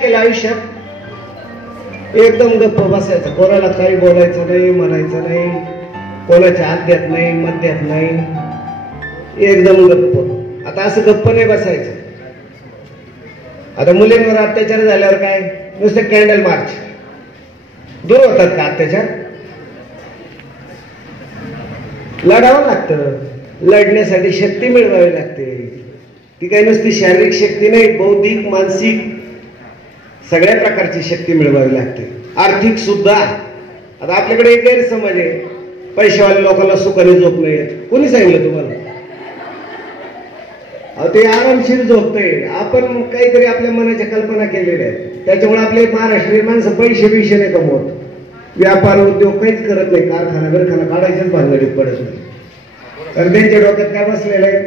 केलं आयुष्यात एकदम गप्प बसायचं, कोणाला काही बोलायचं नाही, म्हणायचं नाही, कोणाच्या आज्ञात नाही, मध्यात नाही, एकदम गप्प. आता असं गप्प नाही बसायचं. आता मुलींवर अत्याचार झाल्यावर काय नुसतं कॅन्डल मार्च, दूर होतात का अत्याचार? लढावं लागतं. लढण्यासाठी शक्ती मिळवावी लागते. ती काही नुसती शारीरिक शक्ती नाही, बौद्धिक, मानसिक सगळ्या प्रकारची शक्ती मिळवावी लागते. आर्थिक सुद्धा. आता आपल्याकडे एक गैरसमज आहे, पैशावाल्या लोकांना सुखाने झोप नाही येत. कोणी सांगितलं तुम्हाला? ते आरामशीर झोपतंय. आपण काहीतरी आपल्या मनाच्या कल्पना केलेल्या आहेत. त्याच्यामुळे आपले महाराष्ट्रीय माणसं पैसे बिशे नाही कमवत, व्यापार उद्योग काहीच करत नाही, कारखाना बिरखाना काढायच्याच भानगडीत पडत नाही. कारण त्यांच्या डोक्यात काय बसलेलं आहे,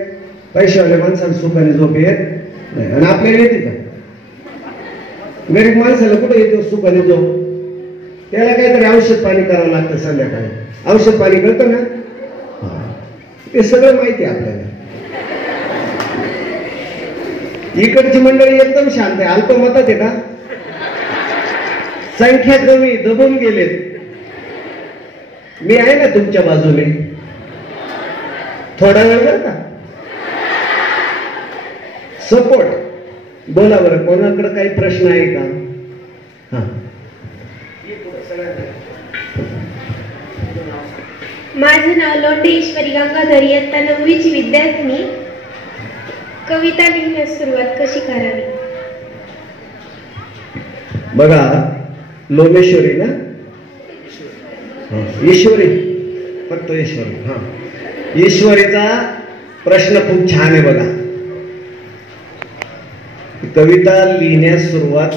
पैशावाल्या माणसाला सुखाने झोप येत नाही. आणि आपल्याला येते का? गरीब माणसाला कुठे येतो सुखाने झोप? त्याला काहीतरी औषध पाणी करावं लागतं संध्याकाळी. औषध पाणी करतं ना, ते सगळं माहिती आहे आपल्याला. इकडची मंडळी एकदम शांत आहे, अल्पमतात आहे का? संख्या कमी, दबून गेलेत. मी आहे ना तुमच्या बाजूने, थोडा वेळ बरं का, सपोर्ट. बोला बरं, कोणाकडे काही प्रश्न आहे का? हा, माझं नाव लोंढे ईश्वरी गंगाधर, इयत्ता 9वीची विद्यार्थिनी. कविता लिहिण्यास सुरुवात कशी करावी? बघा, लोमेश्वरी ना, ईश्वरी, फक्त ईश्वरी. हा, ईश्वरीचा प्रश्न खूप छान आहे. बघा, कविता लिहिण्यास सुरुवात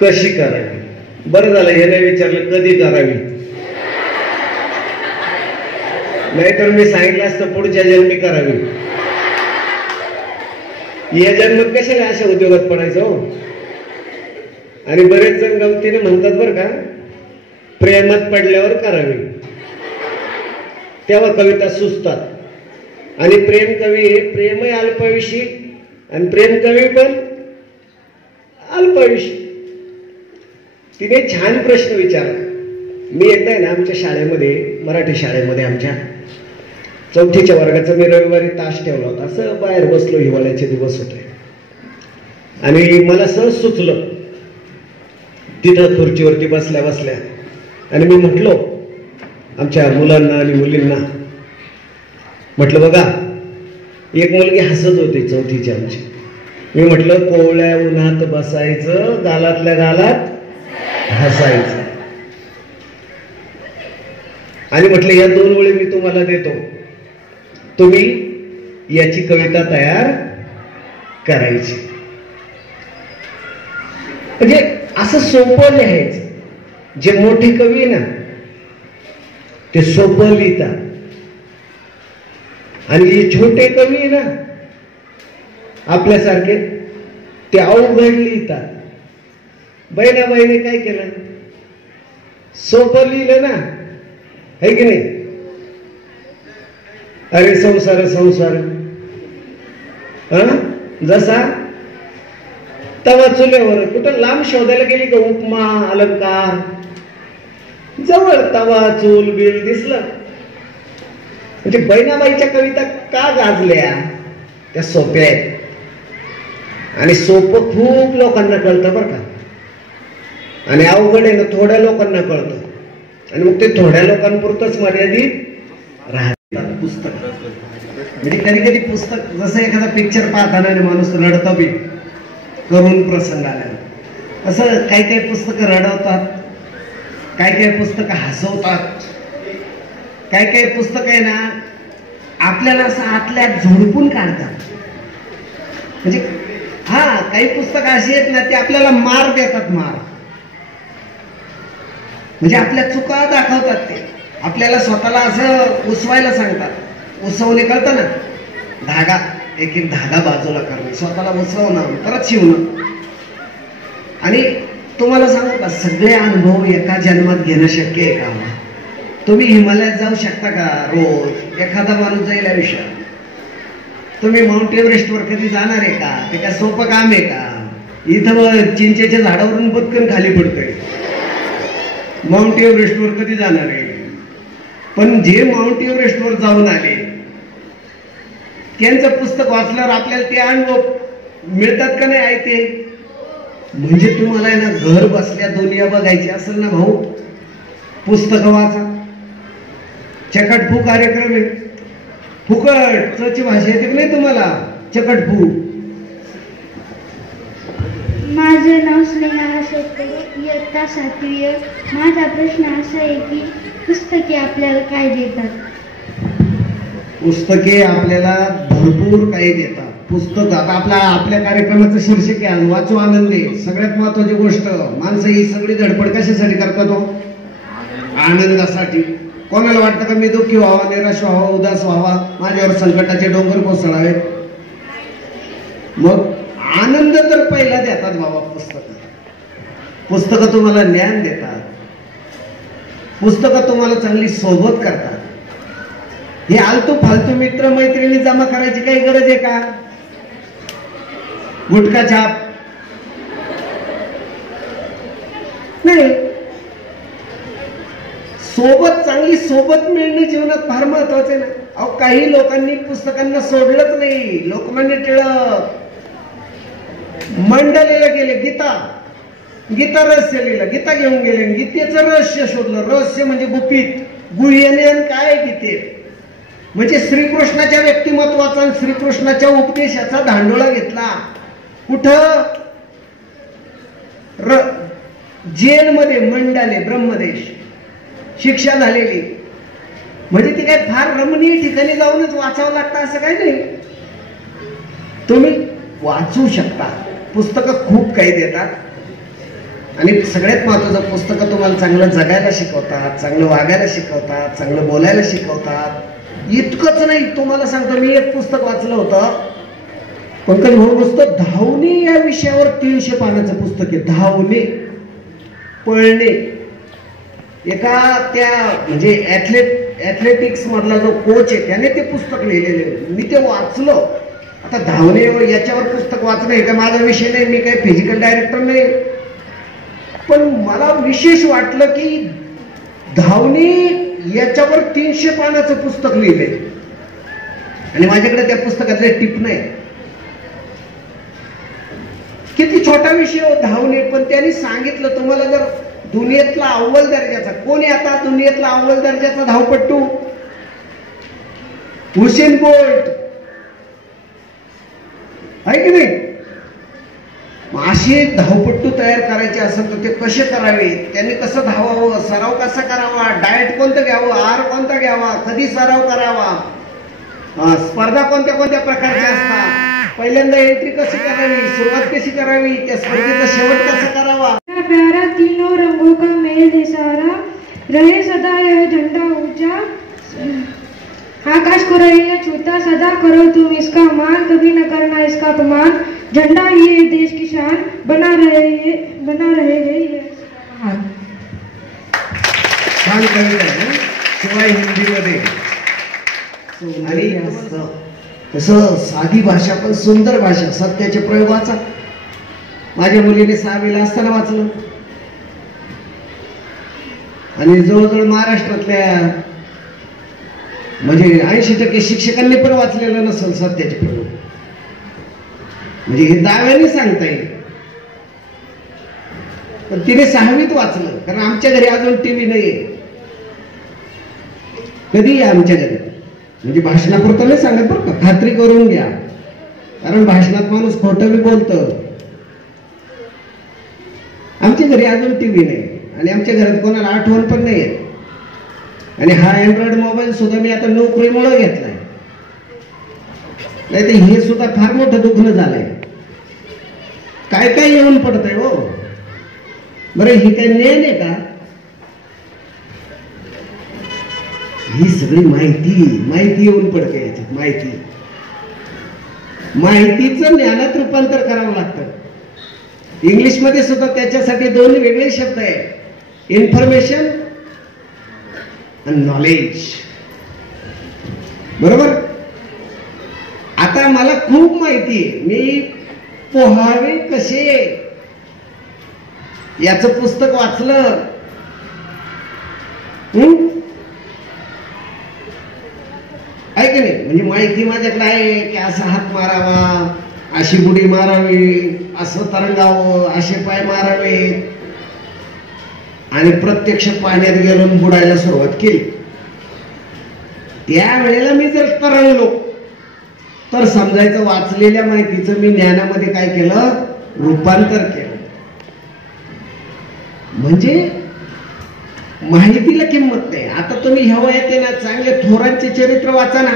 कशी करावी? बरं झालं याने विचारलं कधी करावी, नाहीतर मी सांगितलं असतं पुढच्या जन्मी करावी. या जन्मात कशाला अशा उद्योगात पडायचं हो? आणि बरेच जण गमतीने म्हणतात बरं का, प्रेमात पडल्यावर करावी, तेव्हा कविता सुचतात. आणि प्रेम कवी हे प्रेमही अल्पायुषी आणि प्रेम कवी पण अल्पायुषी. तिने छान प्रश्न विचारला. मी एकदा आहे ना आमच्या शाळेमध्ये, मराठी शाळेमध्ये आमच्या 4थीच्या वर्गाचा मी रविवारी तास ठेवला होता. असं बाहेर बसलो, हिवाळ्याचे दिवस होते, आणि मला सहज सुचलं तिथं खुर्चीवरती बसल्या बसल्या. आणि मी म्हटलो आमच्या मुलांना आणि मुलींना, म्हटलं बघा, एक मुलगी हसत होती 4थीची आमची. मी म्हटलं कोवळ्या उन्हात बसायचं, गालातल्या गालात हसायचं. आणि म्हटलं या 2 ओळी मी तुम्हाला देतो, तुम्ही याची कविता तयार करायची. म्हणजे असं सोपं लिहायचं. जे मोठे कवी ना ते सोपं लिहितात, आणि जे छोटे कवी आहे ना आपल्यासारखे ते अवघड लिहितात. बहिणाबाईने काय केलं? सोपं लिहिलं ना, है की नाही? अरे संसार संसार, जसा तवा चुल्यावर. कुठं लांब शोधायला गेली का उपमा अलंकार? जवळ तवा चूल बिल दिसलं. म्हणजे बहिणाबाईच्या कविता का गाजल्या? त्या सोप्या आहेत, आणि सोपं खूप लोकांना कळतं बरं का, आणि अवघड आहे ना थोड्या लोकांना कळतं, आणि मग ते थोड्या लोकांपुरतच मर्यादित राहतात. पुस्तक म्हणजे कधी कधी पुस्तक जसं एखादा पिक्चर पाहताना माणूस रडतो बी करून प्रसंग आल्यानं, असं काही काही पुस्तकं रडवतात, काही काही पुस्तकं हसवतात, काही काही पुस्तकं आहे ना आपल्याला असं आतल्यात झोडपून काढतात. म्हणजे हा, काही पुस्तकं अशी आहेत ना ती आपल्याला मार देतात, मार. म्हणजे आपल्या चुका दाखवतात, ते आपल्याला स्वतःला असं उसवायला सांगतात. उसवणे कळतं ना, धागा, एक एक धागा बाजूला करणे, स्वतःला उसवणं, परत शिवणं. आणि तुम्हाला सांगू का, सगळे अनुभव एका जन्मात घेणं शक्य आहे का? तुम्ही हिमालयात जाऊ शकता का रोज? एखादा माणूस जाईल आयुष्यात. तुम्ही माउंट एव्हरेस्टवर कधी जाणार आहे का? ते काय सोपं काम आहे का? इथं चिंचेच्या झाडावरून पटकन खाली पडतंय. माउंट एव्हरेस्टवर कधी जाणार आहे? पण जे माउंट एव्हरेस्टवर जाऊन आले त्यांचं पुस्तक वाचल्यावर आपल्याला ते अनुभव मिळतात का नाही आहे ते. म्हणजे तुम्हाला ना घर बसल्या दुनिया बघायची असेल ना भाऊ, पुस्तकं वाचा. चकटफू कार्यक्रम आहे, फुकटची भाषा येते की नाही तुम्हाला? चकटफू. माझं नाव स्नेहा शेतकरी, इयत्ता 7वी. माझा प्रश्न असा आहे की पुस्तके आपल्याला काय देतात? पुस्तके आपल्याला भरपूर काही देतात. पुस्तक आता आपल्या कार्यक्रमाचं शीर्षक आहे वाचू आनंदे. सगळ्यात महत्वाची गोष्ट, माणसं ही सगळी धडपड कशासाठी करतात? आनंदासाठी. कोणाला वाटतं का मी दुःखी व्हावा, निराश व्हावा, उदास व्हावा, माझ्यावर संकटाचे डोंगर कोसळावे? मग आनंद तर पहिला देतात बाबा पुस्तकं. पुस्तकं तुम्हाला ज्ञान देतात, पुस्तकं तुम्हाला चांगली सोबत करतात. हे आलतू फालतू मित्र मैत्रिणी जमा करायची काही गरज आहे का? गुटखा छाप नाही. सोबत, चांगली सोबत मिळणे जीवनात फार महत्वाचे ना. अहो काही लोकांनी पुस्तकांना सोडलंच नाही. लोकमान्य टिळक मंडलेला गेले, गीता रहस्य लिहिलं, गीता घेऊन गेले, गीतेचं रहस्य शोधलं. रहस्य म्हणजे गुपित, गुह्यज्ञान काय गीतेत. म्हणजे श्रीकृष्णाच्या व्यक्तिमत्वाचा आणि श्रीकृष्णाच्या उपदेशाचा धांडोळा घेतला. कुठं? जेलमध्ये मंडाले, ब्रह्मदेश शिक्षा झालेली. म्हणजे ती काय फार रमणीय ठिकाणी जाऊनच वाचावं लागतं असं काही नाही. तुम्ही वाचू शकता. पुस्तकं खूप काही देतात. आणि सगळ्यात महत्वाचं, पुस्तकं तुम्हाला चांगलं जगायला शिकवतात, चांगलं वागायला शिकवतात, चांगलं बोलायला शिकवतात. इतकंच नाही, तुम्हाला सांगतो, मी एक पुस्तक वाचलं होतं पंकज भाऊ, नुसतं धावणे या विषयावर 300 पानाचं पुस्तक आहे. धावणे, पळणे. एका त्या म्हणजे ॲथलेटिक्स मधला जो कोच आहे त्याने ते पुस्तक लिहिलेले. मी ते वाचलं. आता धावणे याच्यावर पुस्तक वाचणं हे काय माझा विषय नाही, मी काही फिजिकल डायरेक्टर नाही. पण मला विशेष वाटलं की धावणे याच्यावर 300 पानाचं पुस्तक लिहिलंय आणि माझ्याकडे त्या पुस्तकातले टिप नाही. किती छोटा विषय हो धावणे, पण त्यांनी सांगितलं तुम्हाला जर दुनियेतला अव्वल दर्जाचा कोणी, आता दुनियेतला अव्वल दर्जाचा धावपट्टू हुसेन बोल्ट आहे की नाही. असे धावपट्टू तयार करायचे असेल तर ते कसे करावे, त्यांनी कसं धावावं, सराव कसा करावा, डाएट कोणतं घ्यावं, आहार कोणता घ्यावा, कधी सराव करावा, स्पर्धा कोणत्या कोणत्या प्रकारच्या असतात, पहिल्यांदा एंट्री कशी करावी, सुरुवात कशी करावी, त्या स्पर्धेचा शेवट कसा करावा. प्यारा तीनों रंगों का मेल है सारा, रहे सदा यह झंडा ऊंचा, आकाश को रहे छूता, सदा करो तुम इसका मान, कभी न करना इसका अपमान, झंडा ही है देश की शान, बना रहे ये महान. छान कविता आहे, शिवाय हिंदीमध्ये. आणि तसं साधी भाषा पण सुंदर भाषा, सत्याचे प्रयोग वाचा. माझ्या मुलीने 6वीला असताना वाचलं. आणि जवळजवळ महाराष्ट्रातल्या म्हणजे 80% शिक्षकांनी पण वाचलेलं नसेल सत्याचे प्रयोग. म्हणजे हे दाव्याने सांगता येईल. पण तिने 6वीत वाचलं, कारण आमच्या घरी अजून टीव्ही नाहीये. कधी आमच्या घरी म्हणजे भाषणापुरतं नाही सांगत बरं का, खात्री करून घ्या, कारण भाषणात माणूस खोटं बी बोलतं. आमच्या घरी अजून टीव्ही नाही आणि आमच्या घरात कोणाला आठवण पण नाही आहे. आणि हा अँड्रॉइड मोबाईल सुद्धा मी आता नोकरीमुळे घेतलाय, नाही तर हे सुद्धा फार मोठं दुखणं झालंय. काय काय येऊन पडतंय हो. बरं ही काय ज्ञान आहे का? ही सगळी माहिती येऊन पडते याच्यात. माहितीचं ज्ञानात रूपांतर करावं लागतं. इंग्लिशमध्ये सुद्धा त्याच्यासाठी 2 वेगळे शब्द आहेत, इन्फॉर्मेशन आणि नॉलेज. बरोबर. आता मला खूप माहिती आहे, मी पोहावे कसे याचं पुस्तक वाचलं. आहे की नाही? म्हणजे माहिती माझ्याकडे आहे की असा हात मारावा, अशी बुडी मारावी, असं तरंगावं, असे पाय मारावे. आणि प्रत्यक्ष पाण्यात गेलो बुडायला सुरुवात केली. त्यावेळेला मी जर तरंगलो तर समजायचं वाचलेल्या माहितीचं मी ज्ञानामध्ये काय केलं, रूपांतर केलं. म्हणजे माहितीला किंमत नाही. आता तुम्ही ह्या वयात ना चांगले थोरांचे चरित्र वाचा ना.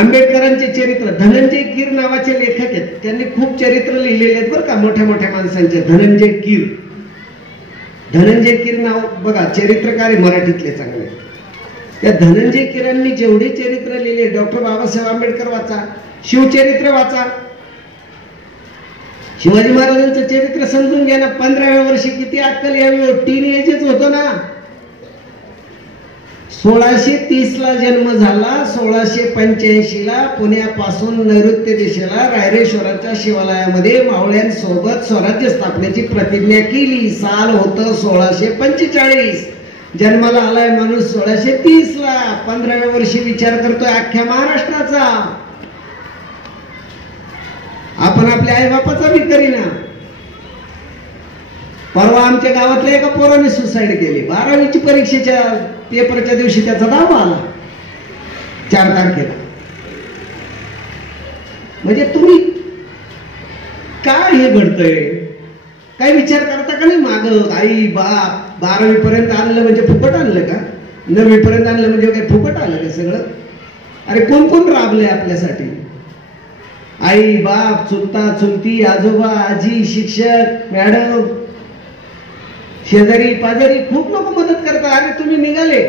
आंबेडकरांचे चरित्र, धनंजय कीर नावाचे लेखक आहेत, त्यांनी खूप चरित्र लिहिलेले आहेत बरं का, मोठ्या मोठ्या माणसांचे. धनंजय कीर नाव बघा, चरित्रकार आहे मराठीतले चांगले. त्या धनंजय कीरांनी जेवढे चरित्र लिहिले, डॉक्टर बाबासाहेब आंबेडकर वाचा, शिवचरित्र वाचा, शिवाजी महाराजांचं चरित्र समजून घ्या ना. 15व्या वर्षी किती अक्कल यावी, टीन एजच होतो ना. 1630 ला जन्म झाला, 1685 ला पुण्यापासून नैऋत्य दिशेला रायरेश्वराच्या शिवालयामध्ये मावळ्यांसोबत स्वराज्य स्थापनेची प्रतिज्ञा केली. साल होतं 1645. जन्माला आलाय माणूस 1630 ला. 15व्या वर्षी विचार करतोय अख्ख्या महाराष्ट्राचा. आपण आपल्या आई बापाचा बी करीना. परवा आमच्या गावातल्या एका पोराने सुसाईड केली. 12वीची परीक्षेच्या पेपरच्या दिवशी त्याचा दावा आला 4 तारखेला. म्हणजे तुम्ही काय हे घडतंय, काय विचार करता का नाही? माग आई बाप 12वी पर्यंत आणलं म्हणजे फुकट आणलं का? 9वी पर्यंत आणलं म्हणजे काय फुकट आलं का सगळं? अरे कोण कोण राबले आपल्यासाठी? आई बाप, चुलता चुलती, आजोबा आजी, शिक्षक, मॅडम, शेजारी पाजारी, खूप लोक मदत करतात. अरे तुम्ही निघाले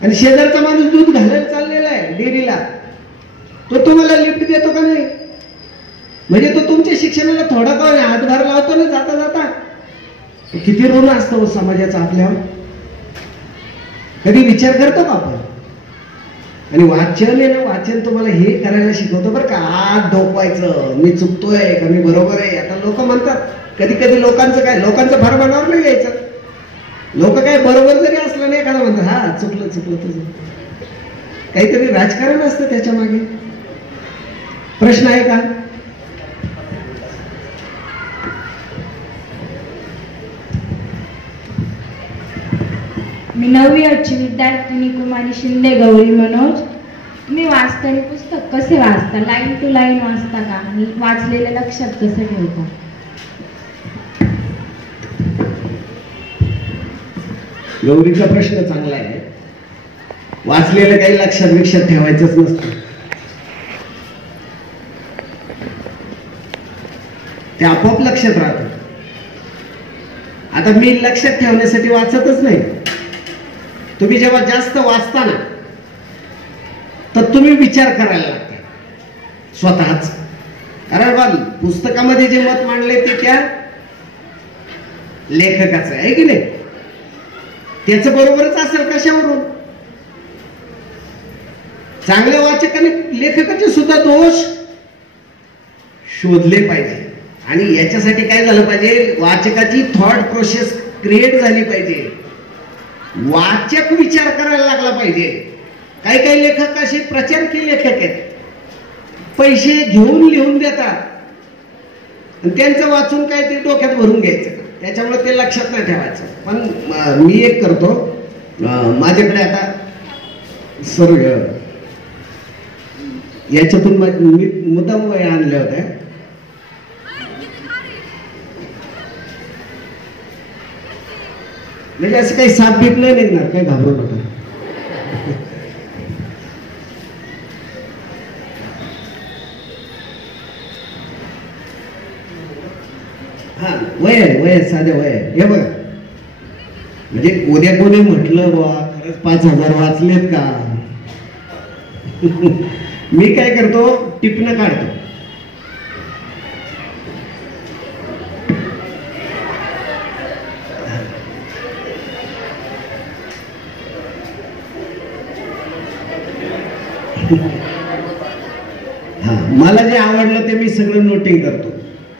आणि शेजारचा माणूस दूध घालायला चाललेला आहे डेअरीला, तो तुम्हाला लिफ्ट देतो का नाही? म्हणजे तो तुमच्या शिक्षणाला थोडा का हातभार लावतो ना जाता जाता. किती ऋण असतो समाजाचा आपल्यावर, कधी विचार करतो का आपण? आणि वाचन आहे ना, वाचन तुम्हाला हे करायला शिकवतो बरं का, आत डोकवायचं, मी चुकतोय का मी बरोबर आहे. आता लोक म्हणतात कधी कधी लोकांचं काय, लोकांचं फार मनावर नाही घ्यायचं. लोक काय बरोबर जरी असलं नाही, एखादा म्हणतात हा चुकलं चुकलं तुझं, काहीतरी राजकारण असतं त्याच्या मागे. प्रश्न आहे का? मी 9वी 8ची विद्यार्थिनी कुमारी शिंदे गौरी मनोज. तुम्ही वाचताना पुस्तक कसे वाचता? लाईन टू लाईन वाचता का? आणि वाचलेलं लक्षात कसं ठेवता? गौरीचा प्रश्न चांगला आहे. वाचलेलं काही लक्षात विक्षात ठेवायचंच नसतं, ते आपोआप लक्षात राहतं. आता मी लक्षात ठेवण्यासाठी वाचतच नाही. तुम्ही जेव्हा जास्त वाचता ना तर तुम्ही विचार करायला लागता स्वतःच. कारण बघ, पुस्तकामध्ये जे मत मांडले ते त्या लेखकाचं आहे की नाही, त्याचं बरोबरच असेल कशावरून. चांगल्या वाचकाने लेखकाचे सुद्धा दोष शोधले पाहिजे. आणि याच्यासाठी काय झालं पाहिजे, वाचकाची थॉट प्रोसेस क्रिएट झाली पाहिजे. वाचक विचार करायला लागला पाहिजे. काही काही लेखक असे प्रचार के लेखक आहेत, पैसे घेऊन लिहून देतात, त्यांचं वाचून काय ते डोक्यात भरून घ्यायचं, त्याच्यामुळे ते लक्षात नाही ठेवायचं. पण मी एक करतो, माझ्याकडे आता सर याच्यातून मी मुद्दाम वह्या आणल्या होत्या. म्हणजे असं काही साप बीप नाही निघणार, काही घाबरू नका. हा वय साध्या वय हे बघा. म्हणजे उद्या कोणी म्हटलं बा खरंच 5000 वाचलेत का, मी काय करतो, टिपणं काढतो. हा मला जे आवडलं ते मी सगळं नोटिंग करतो.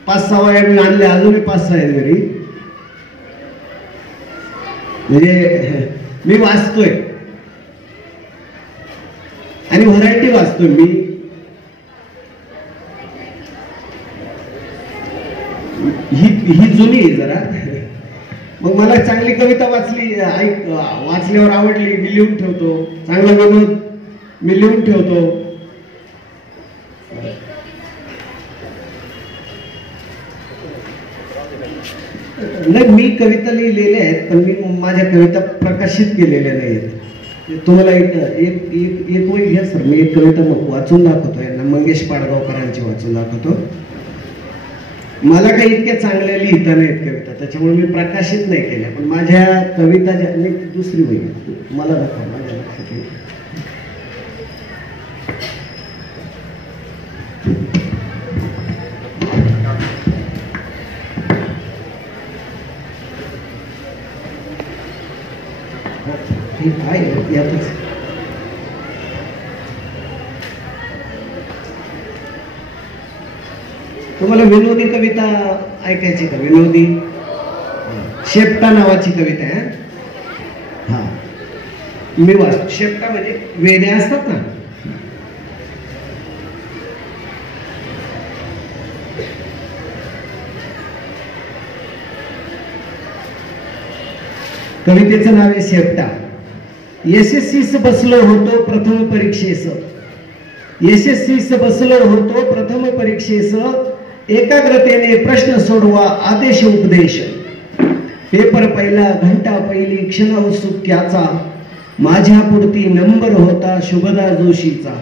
5-6 वया मी आणले, अजूनही 5-6 आहेत घरी. म्हणजे मी वाचतोय आणि व्हरायटी वाचतोय मी. ही जुनी आहे जरा, मग मला चांगली कविता वाचल्यावर आवडली, मी लिहून ठेवतो. चांगला विनोद मी लिहून ठेवतो. नाही, मी कविता लिहिलेल्या आहेत, पण मी माझ्या कविता प्रकाशित केलेल्या नाहीत. तुम्हाला एक वेळ घ्या सर, मी एक कविता वाचून दाखवतो यांना, मंगेश पाडगावकरांची वाचून दाखवतो. मला काही इतक्या चांगल्या लिहिता नाहीत कविता, त्याच्यामुळे मी प्रकाशित नाही केल्या. पण माझ्या कविता ज्या दुसरी होईल, मला दाखवा, माझ्या लक्षात येईल. यातच तुम्हाला विनोदी कविता ऐकायची का? विनोदी शेपटा नावाची कविता आहे. हा, मी वाचतो. शेपटा म्हणजे वेड्या असतात ना, कवितेचं नाव आहे शेपटा. यशस्वीस बसलो होतो प्रथम परीक्षेस, यशस्वीस बसलो होतो प्रथम परीक्षेस, एकाग्रतेने प्रश्न सोडवा आदेश उपदेश. पेपर पहिला घंटा पहिली क्षण उत्सुक्याचा, माझ्या पुढती नंबर होता शुभदा जोशीचा.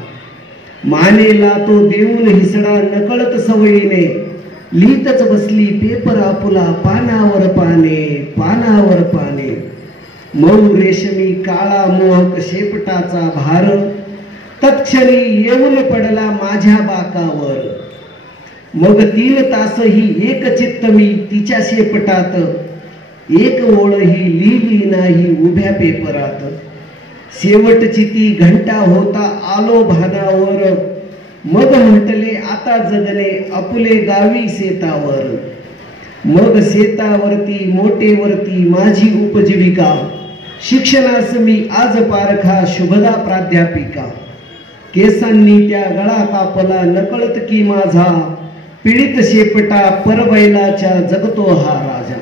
मानेला तो देऊन हिसडा नकळत सवयीने, लिहितच बसली पेपर आपुला पानावर पाने पानावर पाने. मऊ रेशमी काळा मोहक शेपटाचा भार, तत्क्षणी येऊन पडला माझ्या बाकावर. मग 3 तासही एक चित्त मी तिच्या शेपटात, एक ओळही लिहिली नाही उभ्या पेपरात. शेवटची ती घंटा होता आलो भानावर, मग म्हटले आता जगणे आपुले गावी शेतावर. मग शेतावरती मोटेवरती माझी उपजीविका, शिक्षणास मी आज पारखा शुभदा प्राध्यापिका. केसांनी त्या गळा कापला नकळत की माझा, पीडित शेपटा परबैलाच्या जगतो हा राजा.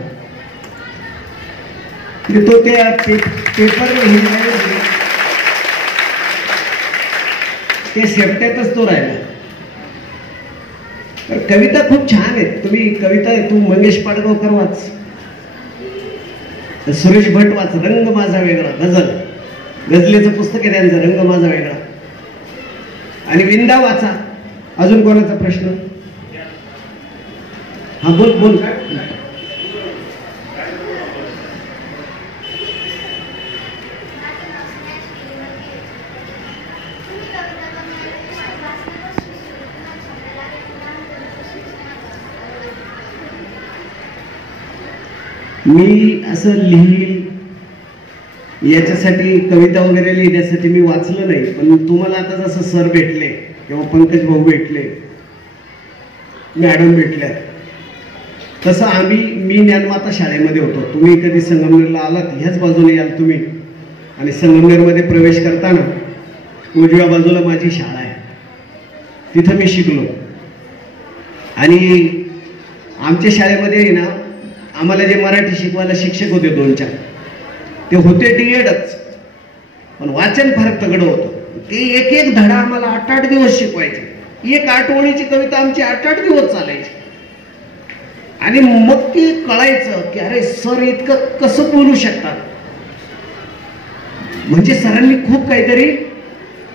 तो त्या पेपर त्या शेपट्यातच तो राहिला. कविता खूप छान आहेत. तुम्ही कविता तू मंगेश पाडगावकर वाच, सुरेश भट वाच, रंग माझा वेगळा, गझल, गझलेचं पुस्तक आहे त्यांचं, रंग माझा वेगळा. आणि विंदा वाचा. अजून कोणाचा प्रश्न? हा बोल बोल. मी असं लिहील याच्यासाठी, कविता वगैरे लिहिण्यासाठी मी वाचलं नाही. पण तुम्हाला आता जसं सर भेटले किंवा पंकज भाऊ भेटले, मॅडम भेटल्या, तसं मी ज्ञानमाता शाळेमध्ये होतो. तुम्ही कधी संगमनेरला आलात, ह्याच बाजूने याल तुम्ही, आणि संगमनेरमध्ये प्रवेश करताना उजव्या बाजूला माझी शाळा आहे, तिथं मी शिकलो. आणि आमच्या शाळेमध्ये ना, आम्हाला जे मराठी शिकवायला शिक्षक होते 2-4, ते होते डीएडच, पण वाचन फार तगडं होतं. ते एक धडा आम्हाला 8-8 दिवस शिकवायचे. एक 8 ओळीची कविता आमची 8-8 दिवस चालायची. आणि मग ते कळायचं की अरे सर इतकं कसं बोलू शकतात, म्हणजे सरांनी खूप काहीतरी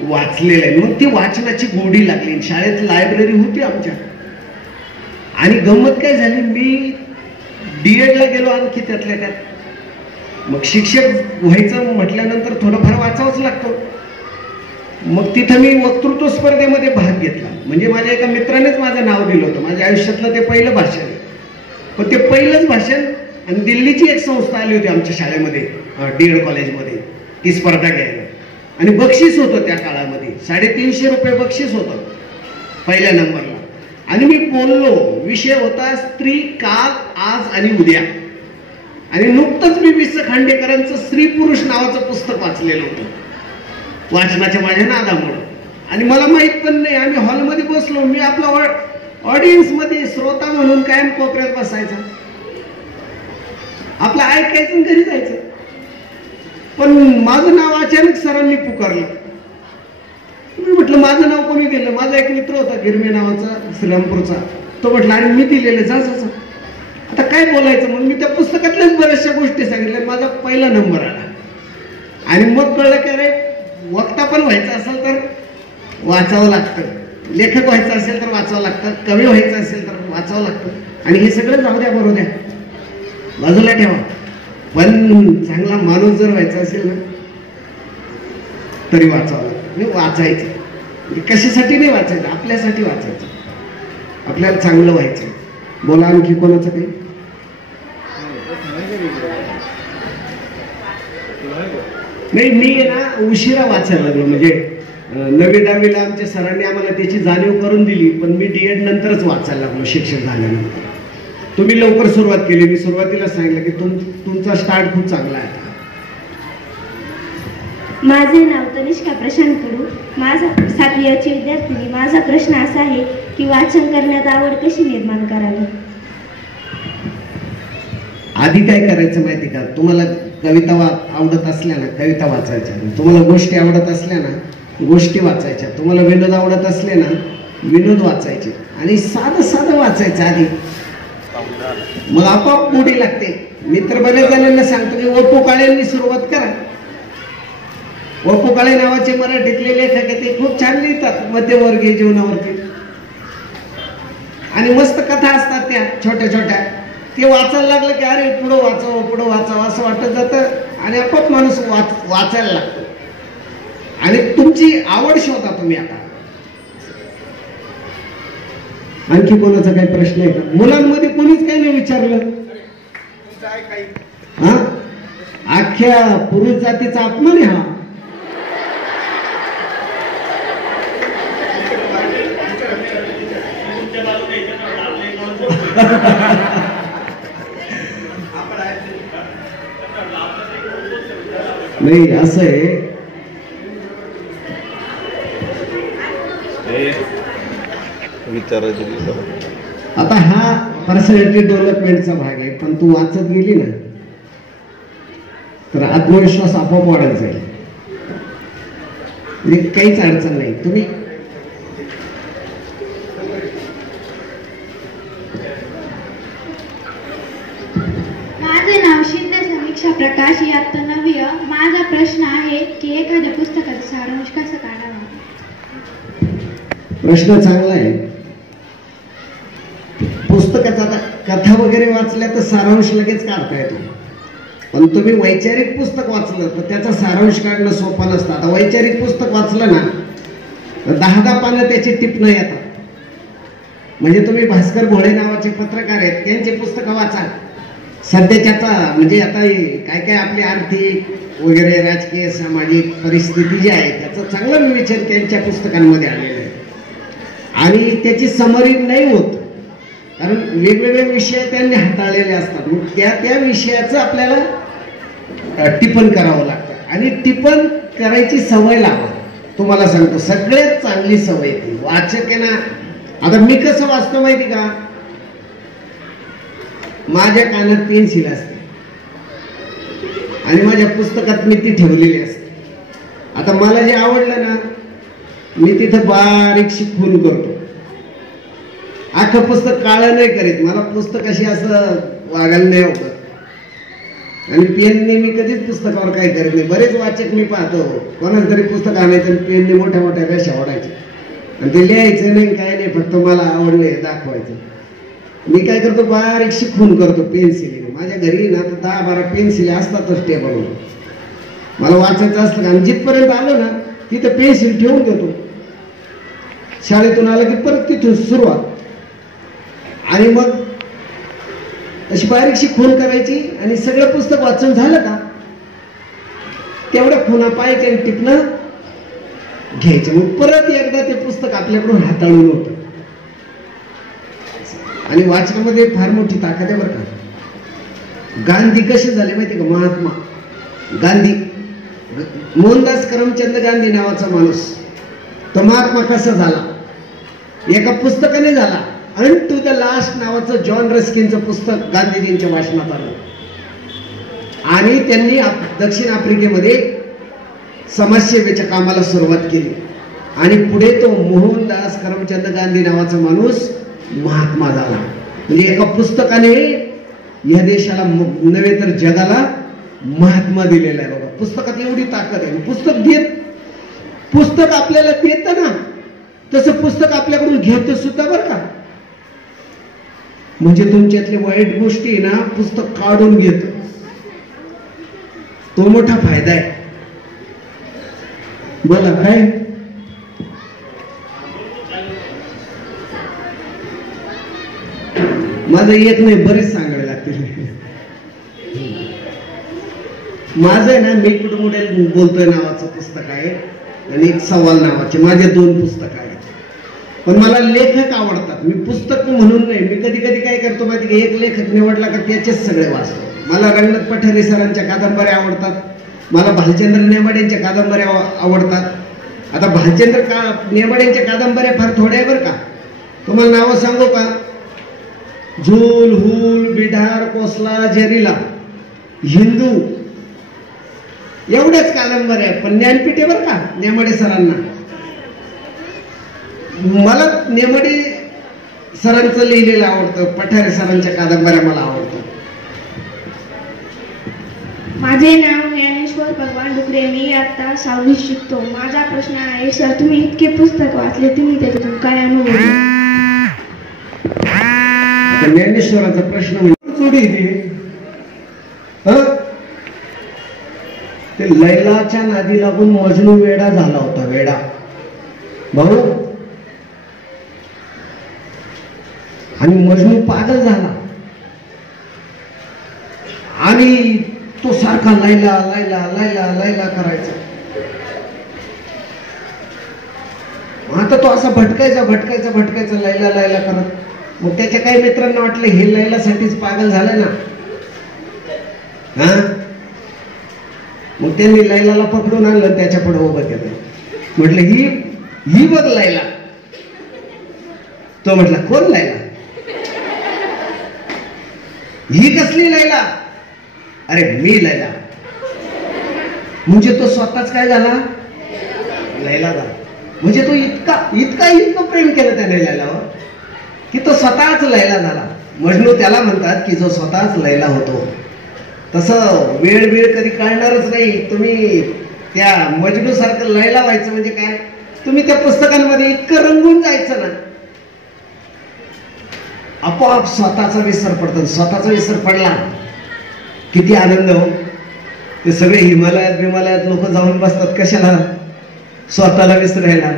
वाचलेलं आहे. मग ती वाचनाची गोडी लागली. शाळेत लायब्ररी होती आमच्या. आणि गंमत काय झाली, मी डीएडला गेलो आणखी त्यातल्या त्यात. मग शिक्षक व्हायचं म्हटल्यानंतर थोडंफार वाचावंच लागतं. मग तिथं मी वक्तृत्व स्पर्धेमध्ये भाग घेतला. म्हणजे माझ्या एका मित्रानेच माझं नाव दिलं होतं. माझ्या आयुष्यातलं ते पहिलं भाषण. पण ते पहिलंच भाषण, आणि दिल्लीची एक संस्था आली होती आमच्या शाळेमध्ये, डीएड कॉलेजमध्ये, ती स्पर्धा घ्यायला. आणि बक्षीस होतं त्या काळामध्ये, 350 रुपये बक्षीस होतं. पहिल्या नंबरला. आणि मी बोललो, विषय होता स्त्री काल, आज आणि उद्या. आणि नुकतंच मी वि. स. खांडेकरांचं स्त्री पुरुष नावाचं पुस्तक वाचलेलं होतं वाचनाच्या माझ्या नादामुळं. आणि मला माहित पण नाही, आम्ही हॉलमध्ये बसलो, मी आपला ऑडियन्स मध्ये श्रोता म्हणून कायम कोपऱ्यात बसायचा, आपलं ऐकायचं घरी जायचं. पण माझं नाव अचानक सरांनी पुकारलं. मी म्हटलं माझं नाव कोणी दिलं? माझा एक मित्र होता गिरमे नावाचा श्रीरामपूरचा, तो म्हटला आणि मी दिलेलं. जा जा जा. आता काय बोलायचं म्हणून मी त्या पुस्तकातल्याच बऱ्याचशा गोष्टी सांगितल्या. माझा पहिला नंबर आला. आणि मग कळलं की अरे वक्ता पण व्हायचं असेल तर वाचावं लागतं, लेखक व्हायचं असेल तर वाचावं लागतं, कवी व्हायचं असेल तर वाचावं लागतं. आणि हे सगळं जाऊ द्या, बरोबर द्या, बाजूला ठेवा. पण चांगला माणूस जर व्हायचा असेल ना तरी वाचावं लागतं. मी वाचायचं कशासाठी नाही वाचायचं, आपल्यासाठी वाचायचं, आपल्याला चांगलं व्हायचं. बोला आणखी कोणाचं काही? नाही, मी ना उशिरा वाचायला लागलो. म्हणजे 9वी-10वीला आमच्या सरांनी आम्हाला त्याची जाणीव करून दिली, पण मी D.Ed नंतरच वाचायला लागलो शिक्षक झाल्यानंतर. तुम्ही लवकर सुरुवात केली. मी सुरुवातीला सांगितलं की तुमचा स्टार्ट खूप चांगला आहे. माझे नाव तनिष्का प्रशांत कडू, माझा 7वी विद्यार्थिनी. माझा प्रश्न असा आहे की वाचन करण्यात आवड कशी निर्माण करावी? आधी काय करायचं माहिती का, तुम्हाला कविता आवडत असल्या ना कविता वाचायच्या, तुम्हाला गोष्टी आवडत असल्या ना गोष्टी वाचायच्या, तुम्हाला विनोद आवडत असले ना विनोद वाचायचे. आणि साधं साधं वाचायचं आधी, मग आपोआप गोडी लागते. मी तर बऱ्याच जणांना सांगतो की ओ.पो. काळेंनी सुरुवात करा. ओ.पो. काळे नावाचे मराठीतले लेखक आहेत, ते खूप छान लिहितात मध्यमवर्गीय जीवनावरती. आणि मस्त कथा असतात त्या छोट्या छोट्या. ते वाचायला लागलं की अरे पुढं वाचावं असं वाटत जातं. आणि आपोआप माणूस वाचायला लागतो. आणि तुमची आवड शोधा तुम्ही. आता आणखी कोणाचा काही प्रश्न आहे का? मुलांमध्ये कोणीच काही नाही विचारलं? हा, अख्ख्या पुरुष जातीचा अपमान आहे हा. नाही, असं आहे, आता हा पर्सनॅलिटी डेव्हलपमेंटचा भाग आहे. पण तू वाचत गेली ना तर आत्मविश्वास आपोआप वाढत जाईल. म्हणजे काहीच अडचण नाही. तुम्ही माझे नाव शिंदे समीक्षा प्रकाश, इयत्ता 9वी. माझा प्रश्न आहे की एखाद्या पुस्तकाचा सारांश कसा काढावा? प्रश्न चांगला आहे. पुस्तकाचा आता कथा वगैरे वाचल्या तर सारांश लगेच काढता येतो. पण तुम्ही वैचारिक पुस्तक वाचलं तर त्याचा सारांश काढणं सोपं नसतं. आता वैचारिक पुस्तक वाचलं ना तर 10-10 पानं त्याची टिपणं येतात. म्हणजे तुम्ही भास्कर भोळे नावाचे पत्रकार आहेत, त्यांचे पुस्तकं वाचा. सध्याच्याचा म्हणजे आता काय काय आपली आर्थिक वगैरे राजकीय सामाजिक परिस्थिती जी आहे त्याचा चांगला विवेचन त्यांच्या पुस्तकांमध्ये आलेलं आहे. आणि त्याची समरी नाही होत, कारण वेगवेगळे विषय त्यांनी हाताळलेले असतात. मग त्या विषयाचं आपल्याला टिपण करावं लागतं. आणि टिपण करायची सवय लावा. तुम्हाला सांगतो सगळ्यात चांगली सवय ती वाचक आहे ना. आता मी कसं वाचतो माहिती का, माझ्या कानात पेन्सिल असते आणि माझ्या पुस्तकात मी ती ठेवलेली असते. आता मला जे आवडलं ना मी तिथं बारीकशी खून करतो. अख्खं पुस्तक काळं नाही करीत. मला पुस्तक अशी असं वागायला नाही आवडत. आणि पेनने मी कधीच पुस्तकावर काही करत नाही. बरेच वाचक मी पाहतो कोणाच तरी पुस्तक आणायचं पेनने मोठ्या मोठ्या रेषा ओढायच्या आणि ते लिहायचं नाही काय नाही, फक्त मला आवडले दाखवायचं. मी काय करतो बारीकशी खून करतो पेन्सिलीने. माझ्या घरी ना तर 10-12 पेन्सिली असतातच टेबलवर. मला वाचायचं असतं आणि जिथपर्यंत आलो ना तिथं पेन्सिल ठेवून देतो. शाळेतून आलं की परत तिथून सुरुवात. आणि मग अशी बारीकशी खून करायची आणि सगळं पुस्तक वाचून झालं का तेवढ्या खुणा पाहायच्या आणि टिपणं घ्यायचं. मग परत एकदा ते पुस्तक आपल्याकडून हाताळून होतं. आणि वाचनामध्ये फार मोठी ताकद आहे बरं का. गांधी कसे झाले माहिती का? महात्मा गांधी, मोहनदास करमचंद गांधी नावाचा माणूस, तो महात्मा कसा झाला? एका पुस्तकाने झाला. अन टू द लास्ट नावाचं जॉन रस्किनचं पुस्तक गांधीजींच्या वाचनात आलं आणि त्यांनी दक्षिण आफ्रिकेमध्ये समाजसेवेच्या कामाला सुरुवात केली आणि पुढे तो मोहनदास करमचंद गांधी नावाचा माणूस महात्मा झाला. म्हणजे एका पुस्तकाने या देशाला नव्हे तर जगाला महात्मा दिलेला आहे. बघा, पुस्तकात एवढी ताकद आहे. पुस्तक आपल्याला देतं ना, तसं पुस्तक आपल्याकडून घेत सुद्धा बरं का. म्हणजे तुमच्यातली वाईट गोष्टी ना पुस्तक काढून घेत, तो मोठा फायदा आहे. बोला काय? माझं एक नाही, बरेच सांगावे लागतील. माझं आहे ना मी कुठे बोलतोय नावाचं पुस्तक आहे आणि एक सवाल नावाचे, माझे 2 पुस्तक आहेत. पण मला लेखक आवडतात. मी पुस्तक म्हणून नाही, मी कधी कधी काय करतो माहिती का, एक लेखक निवडला का त्याचेच सगळे वाचतो. मला रंगनाथ पठारे सरांच्या कादंबऱ्या आवडतात, मला भालचंद्र नेमाड्यांच्या कादंबऱ्या आवडतात. आता भालचंद्र नेमाड्यांच्या कादंबऱ्या फार थोड्या आहे बरं का. तुम्हाला नावं सांगू का? झूल, हुल, बिढार, कोसला, जरीला, हिंदू, एवढ्याच कादंबऱ्या आहे. पण ज्ञानपीठ आहे बरं का नेमाडे सरांना. मला नेमाडे सरांचं लिहिलेलं आवडतं, पठारे सरांच्या कादंबऱ्या मला आवडतात. माझे नाव ज्ञानेश्वर भगवान डुकरे. मी आता 6वीत शिकतो. माझा प्रश्न आहे, सर तुम्ही इतके पुस्तक वाचले, तुम्ही त्याच्यातून काय अनुभव? ज्ञानेश्वराचा प्रश्न म्हणजे सोडी ते लैलाच्या नादी लागून मजनू वेडा झाला होता. वेडा भाऊ, आणि मजनू पागल झाला आणि तो सारखा लैला लैला लैला लैला करायचा. आता तो असा भटकायचा भटकायचा भटकायचा लैला लैला करत. मग त्याच्या काही मित्रांना वाटलं हे लैलासाठीच पागल झालं ना. हा, मग त्यांनी लैलाला पकडून आणलं, त्याच्या पुढे उभं केलं. म्हटलं ही बघ लैला. तो म्हटला कोण लैला? ही कसली लैला? अरे मी लैला. म्हणजे तो स्वतःच काय झाला? लैला झाला. म्हणजे तो इतकं प्रेम केलं त्याने लैलावर की तो स्वतःच लैला झाला. मजनू त्याला म्हणतात की जो स्वतःच लैला होतो. तसं वेळ कधी कळणारच नाही. तुम्ही त्या मजनू सारखं लैला व्हायचं म्हणजे काय? तुम्ही त्या पुस्तकांमध्ये इतकं रंगून जायचं ना, आपोआप स्वतःचा विसर पडतो. स्वतःचा विसर पडला किती आनंद हो. ते सगळे हिमालयात लोक जाऊन बसतात कशाला? स्वतःला विसरायला.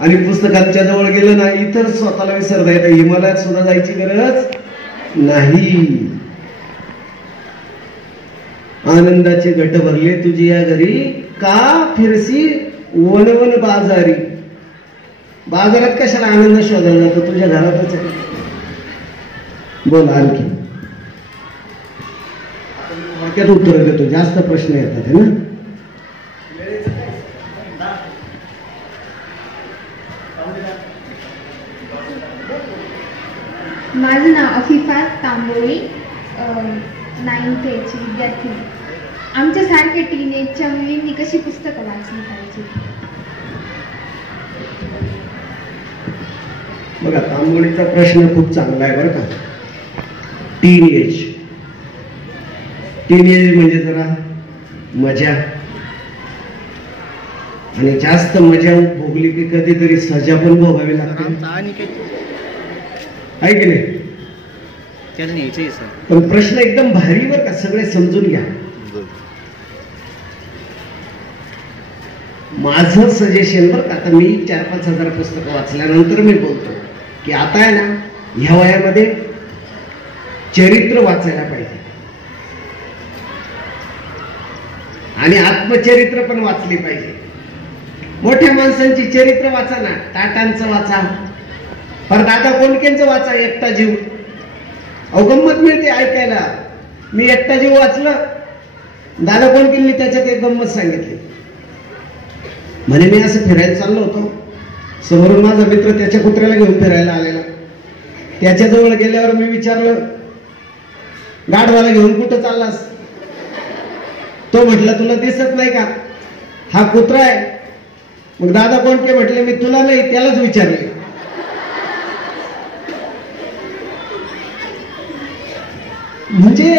आणि पुस्तकांच्या जवळ गेलं ना, इतर स्वतःला विसरता येतं. हिमालयात सुद्धा जायची गरज नाही. आनंदाचे घट भरले तुझी या घरी, का फिरसी वनवन बाजारी. बाजारात कशाला आनंद शोधायला जातो? तुझ्या घरातच आहे. बोल आणखी. वाक्यात उत्तर देतो, जास्त प्रश्न येतात है ना. माझं नाव अफिफा तांबोळी, 9th ची विद्यार्थी. आमच्यासारख्या टीनेजच्या मुलींनी कशी पुस्तकं वाचली पाहिजे? बघा, तांबोळीचा प्रश्न खूप चांगला आहे बरं का. टीनेज म्हणजे जरा मजा, आणि जास्त मजा भोगली की कधीतरी सजा पण भोगावी लागते, आहे की नाही? पण प्रश्न एकदम भारी बरं का, सगळे समजून घ्या. माझं सजेशन बरं का, आता मी 4-5 हजार पुस्तकं वाचल्यानंतर मी बोलतो की आता आहे ना, ह्या वयामध्ये चरित्र वाचायला पाहिजे आणि आत्मचरित्र पण वाचली पाहिजे. मोठ्या माणसांची चरित्र वाचा ना, टाटांचं वाचा, पर दादा कोंडकेंचं वाचा, एकटा जीव. गंमत मिळते ऐकायला. मी एकटा जीव वाचलं, दादा कोंडकेंनी त्याच्यात एक गंमत सांगितली. म्हणे मी असं फिरायला चाललो होतो, समोरून माझा मित्र त्याच्या कुत्र्याला घेऊन फिरायला आलेला. त्याच्याजवळ गेल्यावर मी विचारलं, गाढवाला घेऊन कुठं चाललास? तो म्हटला, तुला दिसत नाही का, हा कुत्रा आहे. मग दादा कोंडके म्हटले, मी तुला नाही त्यालाच विचारले. म्हणजे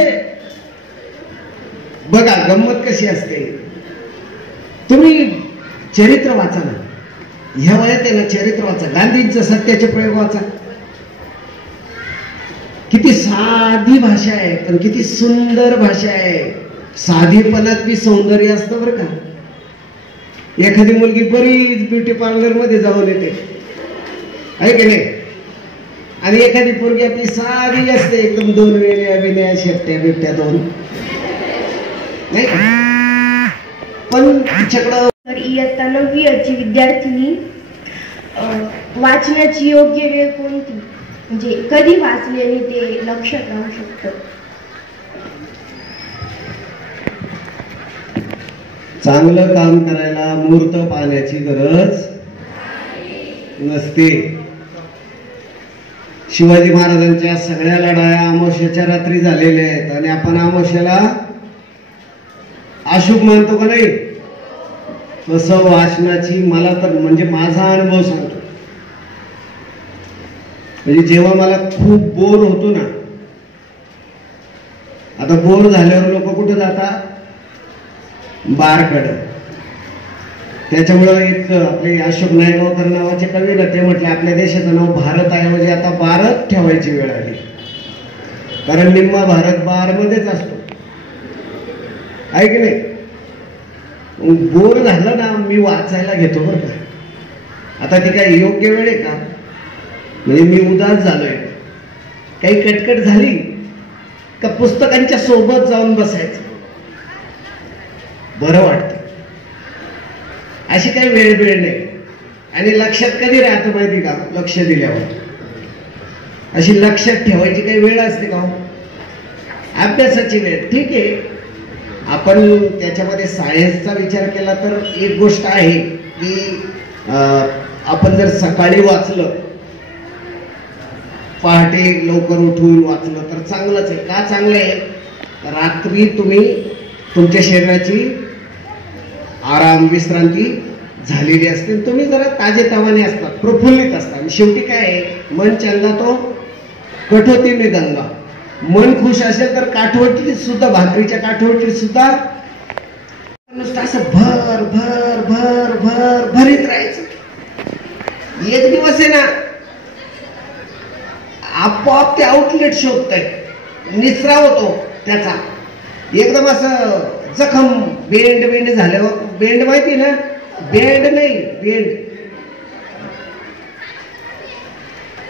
बघा गंमत कशी असते. तुम्ही चरित्र वाचा ना, ह्या वयात आहे ना चरित्र वाचा. गांधींचं सत्याचे प्रयोग वाचा. किती साधी भाषा आहे, पण किती सुंदर भाषा आहे. साधेपणात बी सौंदर्य असतं बरं का. एखादी मुलगी बरीच ब्युटी पार्लर मध्ये जाऊन येते, आहे की नाही, आणि एखादी पोरगी आपली साधी असते एकदम, 2 वेळ्या विनया शेपट्या बिपट्या 2, नाही पण तिच्याकडं. तर इयत्ता 9वी विद्यार्थिनी, वाचनाची योग्य वेळ कोणती, म्हणजे कधी वाचल्याने ते लक्षात राहू शकतं? चांगलं काम करायला मुहूर्त पाहण्याची गरज नसते. शिवाजी महाराजांच्या सगळ्या लढाया अमावस्येच्या रात्री झालेल्या आहेत, आणि आपण अमावस्येला अशुभ मानतो का नाही? तसं वाचनाची, मला तर म्हणजे माझा अनुभव सांगतो, म्हणजे जेव्हा मला खूप बोर होतो ना, आता बोर झाल्यावर लोक कुठे जातात? बारकडे. त्याच्यामुळं एक आपले अशोक नायगावकर नावाचे कवी ना, ते म्हटले आपल्या देशाचं नाव भारत ऐवजी आता भारत ठेवायची वेळ आली, कारण निम्मा भारत बार मध्येच असतो, आहे की नाही. बोर झालं ना, मी वाचायला घेतो बरं का. आता ती काही योग्य वेळ आहे का? म्हणजे मी उदास झालोय, काही कटकट झाली का पुस्तकांच्या सोबत जाऊन बसायचं, बरं वाटतं. अशी काही वेळ नाही. आणि लक्षात कधी राहतं माहिती का? लक्ष दिल्यावर. अशी लक्षात ठेवायची काही वेळ असते का? अभ्यासाची वेळ ठीक आहे. आपण त्याच्यामध्ये सायन्सचा विचार केला तर एक गोष्ट आहे की आपण जर सकाळी वाचलं, पहाटे लवकर उठून वाचलं तर चांगलंच आहे. का चांगलं आहे? रात्री तुम्ही तुमच्या शरीराची आराम विश्रांती झालेली असते, तुम्ही जरा ताजेतवाने असतात, प्रफुल्लित असतात. आणि शेवटी काय आहे, मन चंगा तो कठोती में गंगा. मन खुश असेल तर काठवटीत सुद्धा, भाकरीच्या काठवटीत सुद्धा नुसतं असं भर भर भर भर भरीत राहायचं. एक दिवस आहे ना, आपोआप ते आउटलेट शोधतंय, निचरा होतो त्याचा. एकदम असं जखम बेंड झाल्यावर, बेंड माहिती ना, बेंड नाही बेंड,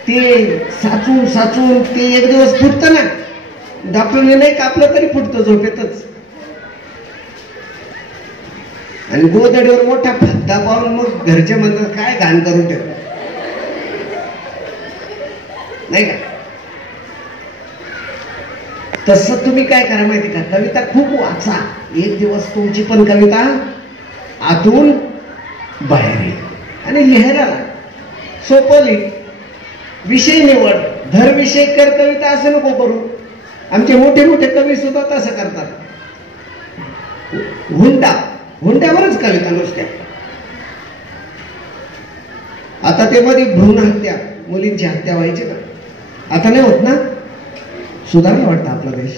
ते साचून ते एक दिवस फुटतं ना. डॉक्टरने नाही कापलं तरी फुटतं झोपेतच. आणि गोदडीवर मोठा फद्दा पाहून मग घरचे म्हणतात काय घाण करून ठेव, नाही का? तसं तुम्ही काय करा माहिती का, कविता खूप वाचा. एक दिवस तुमची पण कविता आतून बाहेर येईल. आणि लिहायला सोपवली, विषय निवड, धर विषय कर कविता, असं नको करू. आमचे मोठे मोठे कवी सुद्धा तसं करतात. हुंड्यावरच कविता नुसत्या. आता ते मध्ये भ्रूण हत्या, मुलींची हत्या व्हायची ना, आता नाही होत ना. सुधारला वाटतं आपला देश,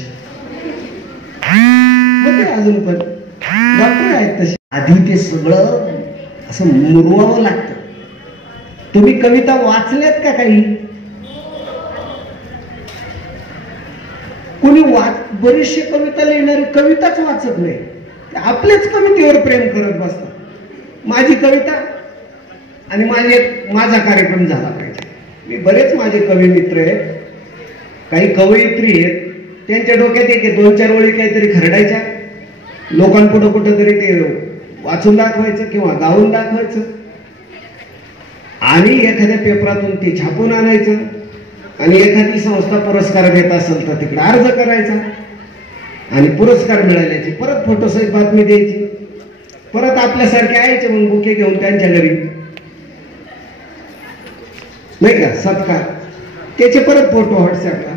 होते अजून पण डॉक्टर आहेत तसे. आधी ते सगळं असं मुरवावं लागतं. तुम्ही कविता वाचल्यात का काही? कोणी बरीचशी कविता लिहिणारी कविताच वाचत नाही, आपल्याच कवितेवर प्रेम करत बसतात. माझी कविता आणि माझा कार्यक्रम झाला पाहिजे. मी बरेच माझे कवी मित्र आहेत, काही कवयित्री आहेत, त्यांच्या डोक्यात एक 2-4 ओळी काहीतरी खरडायच्या, लोकांपुढं कुठंतरी ते वाचून दाखवायचं किंवा गाऊन दाखवायचं, आणि एखाद्या पेपरातून ते छापून आणायचं. आणि एखादी संस्था पुरस्कार देत असेल तर तिकडे अर्ज करायचा आणि पुरस्कार मिळाल्याची परत फोटोसहित बातमी द्यायची. परत आपल्यासारखे यायचे मग बुके घेऊन त्यांच्या घरी, नाही का, सत्कार, त्याचे परत फोटो व्हॉट्सअपला.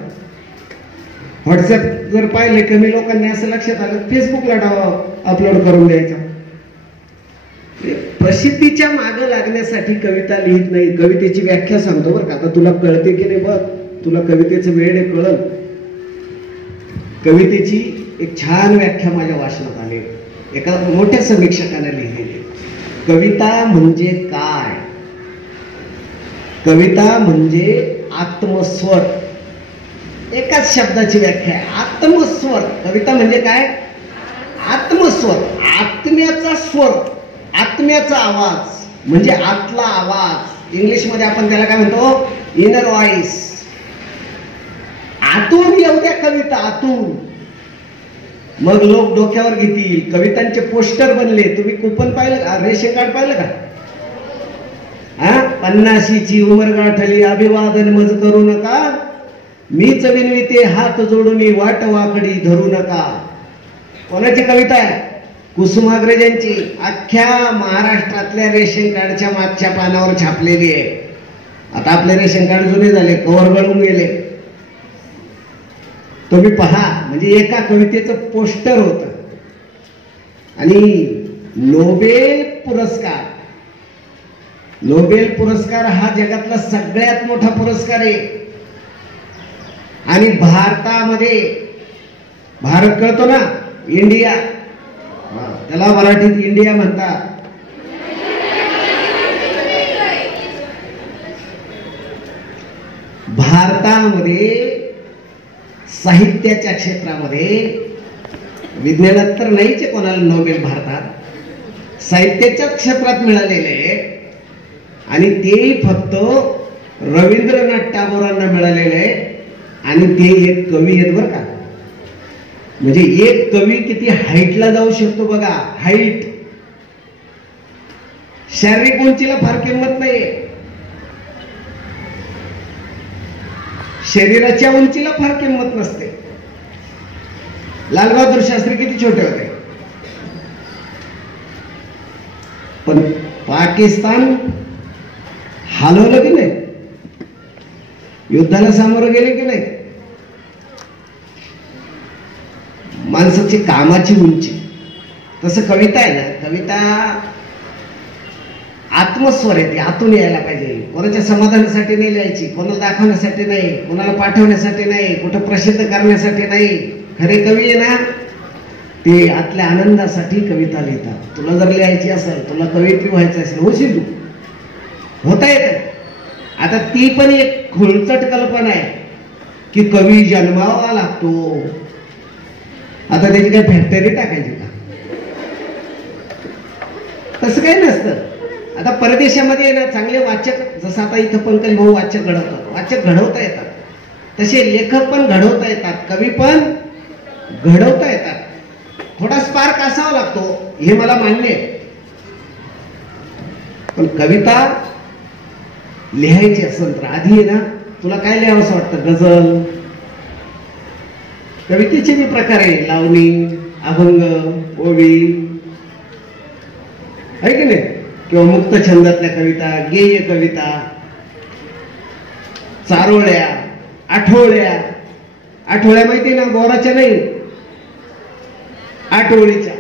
व्हॉट्सअप जर पाहिले कमी लोकांनी असं लक्षात आलं, फेसबुकला अपलोड करून द्यायचा. प्रसिद्धीच्या मागे लागण्यासाठी कविता लिहित नाही. कवितेची व्याख्या सांगतो बरं का, आता तुला कळते की नाही बघ, तुला कवितेचं वेळ आहे कळल. कवितेची एक छान व्याख्या माझ्या वाचनात आली, एका मोठ्या समीक्षकाने लिहिलेली. कविता म्हणजे काय? कविता म्हणजे आत्मस्वर. एकाच शब्दाची व्याख्या आहे, आत्मस्वर. कविता म्हणजे काय? आत्मस्वर, आत्म्याचा स्वर, आत्म्याचा आवाज म्हणजे आतला आवाज. इंग्लिशमध्ये आपण त्याला काय म्हणतो? Inner voice. आतून येऊ द्या कविता, आतून. मग लोक डोक्यावर घेतील. कवितांचे पोस्टर बनले. तुम्ही कुपन पाहिलं का? रेशन कार्ड पाहिलं का? 50ची उमर गाठली, अभिवादन मज करू नका, मीच विनविते हात जोडून वाट वाकडी धरू नका. कोणाची कविता आहे? कुसुमाग्रजांची. अख्ख्या महाराष्ट्रातल्या रेशन कार्डच्या मागच्या पानावर छापलेली आहे. आता आपले रेशन कार्ड जुने झाले, कव्हर गळून गेले. तुम्ही पहा, म्हणजे एका कवितेचं पोस्टर होत. आणि नोबेल पुरस्कार, नोबेल पुरस्कार हा जगातला सगळ्यात मोठा पुरस्कार आहे. आणि भारतामध्ये, भारत कळतो ना, इंडिया, त्याला मराठीत इंडिया म्हणतात. भारतामध्ये साहित्याच्या क्षेत्रामध्ये, विज्ञानात तर नाहीच आहे कोणाला नोबेल, भारतात साहित्याच्या क्षेत्रात मिळालेले. आणि ते फक्त रवींद्रनाथ टागोरांना मिळालेले आहे. आणि ते एक कवी आहेत बरं का. म्हणजे एक कवी किती हाईटला जाऊ शकतो बघा. हाईट, शारीरिक उंचीला फार किंमत नाहीये, शरीराच्या उंचीला फार किंमत नसते. लालबहादूर शास्त्री किती छोटे होते, पण पाकिस्तान हलवलं की नाही, युद्धाला सामोरं गेले की नाही. माणसाची कामाची उंची. तसं कविता आहे ना, कविता आत्मस्वर आहे, ती आतून यायला पाहिजे. कोणाच्या समाधानासाठी नाही लिहायची, कोणाला दाखवण्यासाठी नाही, कोणाला पाठवण्यासाठी नाही, कुठं प्रसिद्ध करण्यासाठी नाही. खरे कवी आहे ना, ते आतल्या आनंदासाठी कविता लिहितात. तुला जर लिहायची असेल, तुला कवयित्री व्हायचं असेल, होशील तू, होता येत. आता ती पण एक खुळचट कल्पना आहे की कवी जन्मावा लागतो. आता त्याची काय फॅक्टरी टाकायची का? तसं काही नसतं. आता परदेशामध्ये ना चांगले वाचक, जसं आता इथं पंकज भाऊ वाचक घडवतात, वाचक घडवता येतात, तसे लेखक पण घडवता येतात, कवी पण घडवता येतात. थोडा स्पार्क असावा लागतो, हे मला मान्य आहे. पण कविता लिहायची असेल तर आधी आहे ना, तुला काय लिहावंसं वाटतं? गझल. कवितेचे बी प्रकार आहे, लावणी, अभंग, ओवी, आहे की नाही, किंवा मुक्त छंदातल्या कविता, गेय कविता, चारोळ्या, आठवळ्या. आठवळ्या माहिती ना, गोराच्या नाही, आठवळीच्या.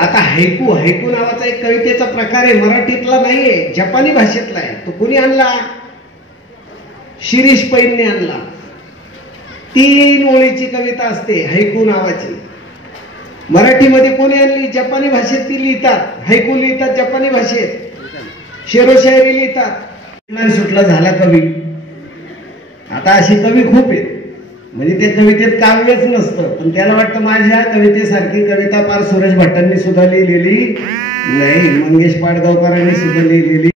आता हैकू, हैकू नावाचा एक कवितेचा प्रकार आहे, मराठीतला नाहीये, जपानी भाषेतला आहे. तो कोणी आणला? शिरीष पैंने आणला. 3 ओळीची कविता असते हैकू नावाची. मराठीमध्ये कोणी आणली? जपानी भाषेत ती लिहितात, हैकू लिहितात जपानी भाषेत, शेरोशायरी लिहितात. सुटला झाला कवी. आता अशी कवी खूप आहेत, म्हणजे त्या कवितेत काव्यच नसतं, पण त्याला वाटतं माझ्या कवितेसारखी कविता पार सुरेश भटांनी सुद्धा लिहिलेली नाही, मंगेश पाडगावकरांनी सुद्धा लिहिलेली